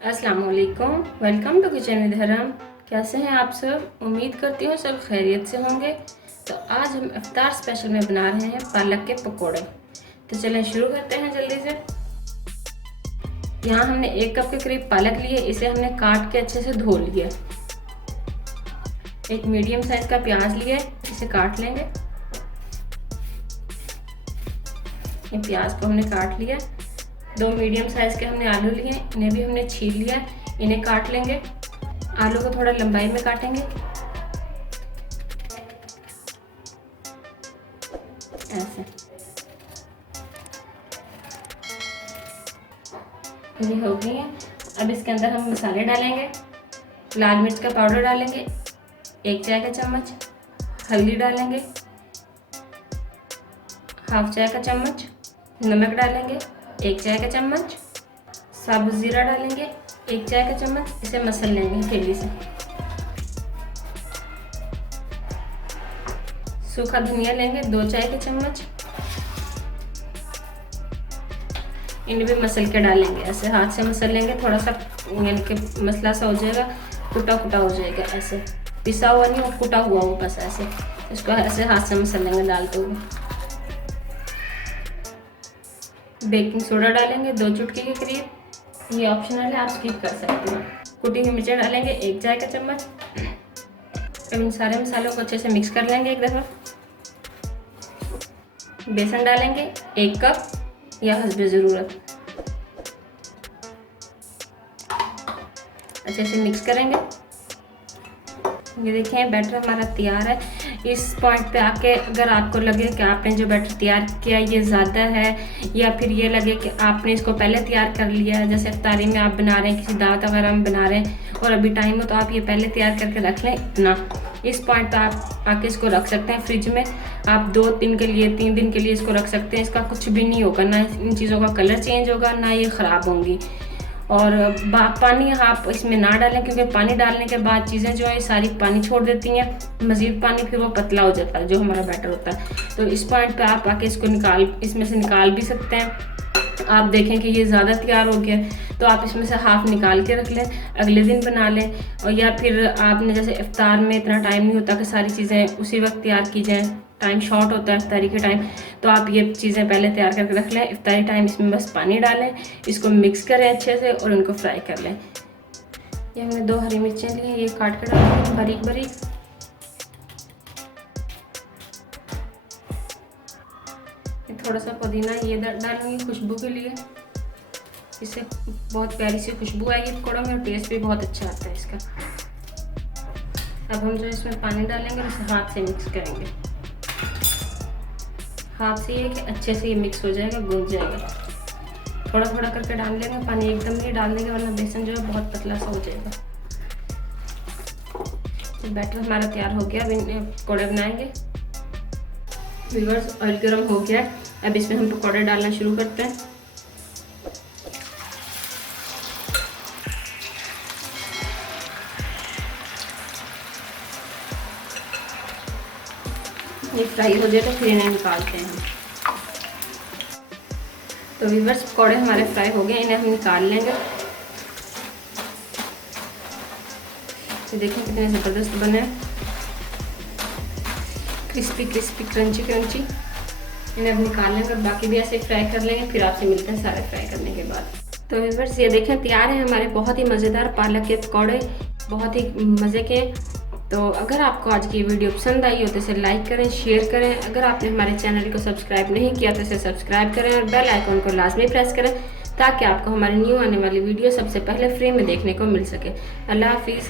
अस्सलाम वालेकुम। Welcome to kitchen with हरम। कैसे हैं आप सब? उम्मीद करती हूँ सब खैरियत से होंगे। तो आज हम इफ्तार स्पेशल में बना रहे हैं पालक के पकोड़े। तो चलें शुरू करते हैं जल्दी से। यहाँ हमने 1 कप के करीब पालक लिए, इसे हमने काट के अच्छे से धो लिया। एक मीडियम साइज का प्याज लिया, इसे काट लेंगे। ये प्याज को हमने काट लिया। 2 मीडियम साइज के हमने आलू लिए, इन्हें भी हमने छील लिया, इन्हें काट लेंगे। आलू को थोड़ा लंबाई में काटेंगे ऐसे। ये हो गई है। अब इसके अंदर हम मसाले डालेंगे। लाल मिर्च का पाउडर डालेंगे 1 चाय का चम्मच, हल्दी डालेंगे 1/2 चाय का चम्मच, नमक डालेंगे 1 चाय का चम्मच, साबुत ज़ीरा डालेंगे 1 चाय का चम्मच। इसे मसल लेंगे हथेली से। सूखा धनिया लेंगे 2 चाय के चम्मच, इन्हें भी मसल के डालेंगे। ऐसे हाथ से मसल लेंगे, थोड़ा सा यानी कि मसला सा हो जाएगा, कुटा कुटा हो जाएगा। ऐसे पिसा हुआ नहीं, और कुटा हुआ हो, बस ऐसे इसको ऐसे हाथ से मसल लेंगे डालते हुए। बेकिंग सोडा डालेंगे 2 चुटकी के करीब, ये ऑप्शनल है, आप स्किप कर सकते हैं। कुटी हुई मिर्चें डालेंगे 1 चाय का चम्मच। अब इन सारे मसालों को अच्छे से मिक्स कर लेंगे एक दफ़ा। बेसन डालेंगे 1 कप या हस्बे ज़रूरत। अच्छे से मिक्स करेंगे। ये देखें बैटर हमारा तैयार है। इस पॉइंट पे आके अगर आपको लगे कि आपने जो बैटर तैयार किया ये ज़्यादा है, या फिर ये लगे कि आपने इसको पहले तैयार कर लिया है, जैसे इफ्तारी में आप बना रहे हैं, किसी दावत वगैरह में बना रहे हैं और अभी टाइम हो, तो आप ये पहले तैयार करके रख लें इतना। इस पॉइंट पे आप आके इसको रख सकते हैं फ्रिज में। आप 2 दिन के लिए 3 दिन के लिए इसको रख सकते हैं। इसका कुछ भी नहीं होगा, ना इन चीज़ों का कलर चेंज होगा, ना ये ख़राब होंगी। और पानी आप इसमें ना डालें, क्योंकि पानी डालने के बाद चीज़ें जो है सारी पानी छोड़ देती हैं, मज़ीद पानी, फिर वो पतला हो जाता है जो हमारा बैटर होता है। तो इस पॉइंट पे आप आके इसको इसमें से निकाल भी सकते हैं। आप देखें कि ये ज़्यादा तैयार हो गया, तो आप इसमें से हाफ़ निकाल के रख लें, अगले दिन बना लें। और या फिर आपने जैसे इफ्तार में इतना टाइम नहीं होता कि सारी चीज़ें उसी वक्त तैयार की जाएँ, टाइम शॉर्ट होता है इफ्तारी के टाइम, तो आप ये चीज़ें पहले तैयार करके रख लें। इफ्तारी टाइम इसमें बस पानी डालें, इसको मिक्स करें अच्छे से और इनको फ्राई कर लें। ये हमने 2 हरी मिर्चें ली हैं, ये काट कर डालेंगे बारीक बारीक। थोड़ा सा पुदीना ये डालूंगी खुशबू के लिए, इससे बहुत प्यारी सी खुशबू आएगी पकौड़ों में और टेस्ट भी बहुत अच्छा आता है इसका। अब हम जो इसमें पानी डालेंगे उसे हाथ से मिक्स करेंगे। हाथ से ये कि अच्छे से ये मिक्स हो जाएगा, गूंज जाएगा। थोड़ा थोड़ा करके डाल लेंगे पानी, एकदम नहीं डाल देंगे वरना बेसन जो है बहुत पतला सा हो जाएगा। तो बैटर हमारा तैयार हो गया। अब इन्हें पकौड़े बनाएंगे। व्यूअर्स ऑयल गर्म हो गया, अब इसमें हम पकौड़े डालना शुरू करते हैं। ये फ्राई हो जाए तो फिर इन्हें निकालते हैं। तो व्यूअर्स पकौड़े हमारे फ्राई हो गए, इन्हें हम निकाल लेंगे। तो देखें कितने ज़बरदस्त बने, क्रिस्पी क्रिस्पी क्रंची क्रंची। इन्हें अब निकाल लेंगे, बाकी भी ऐसे फ्राई कर लेंगे, फिर आपसे मिलते हैं सारे फ्राई करने के बाद। तो व्यूअर्स ये देखें तैयार है हमारे बहुत ही मज़ेदार पालक के पकौड़े, बहुत ही मज़े के। तो अगर आपको आज की वीडियो पसंद आई हो तो इसे लाइक करें, शेयर करें। अगर आपने हमारे चैनल को सब्सक्राइब नहीं किया तो इसे सब्सक्राइब करें और बेल आइकन को लाजमी प्रेस करें, ताकि आपको हमारी न्यू आने वाली वीडियो सबसे पहले फ्री में देखने को मिल सके। अल्लाह हाफिज़।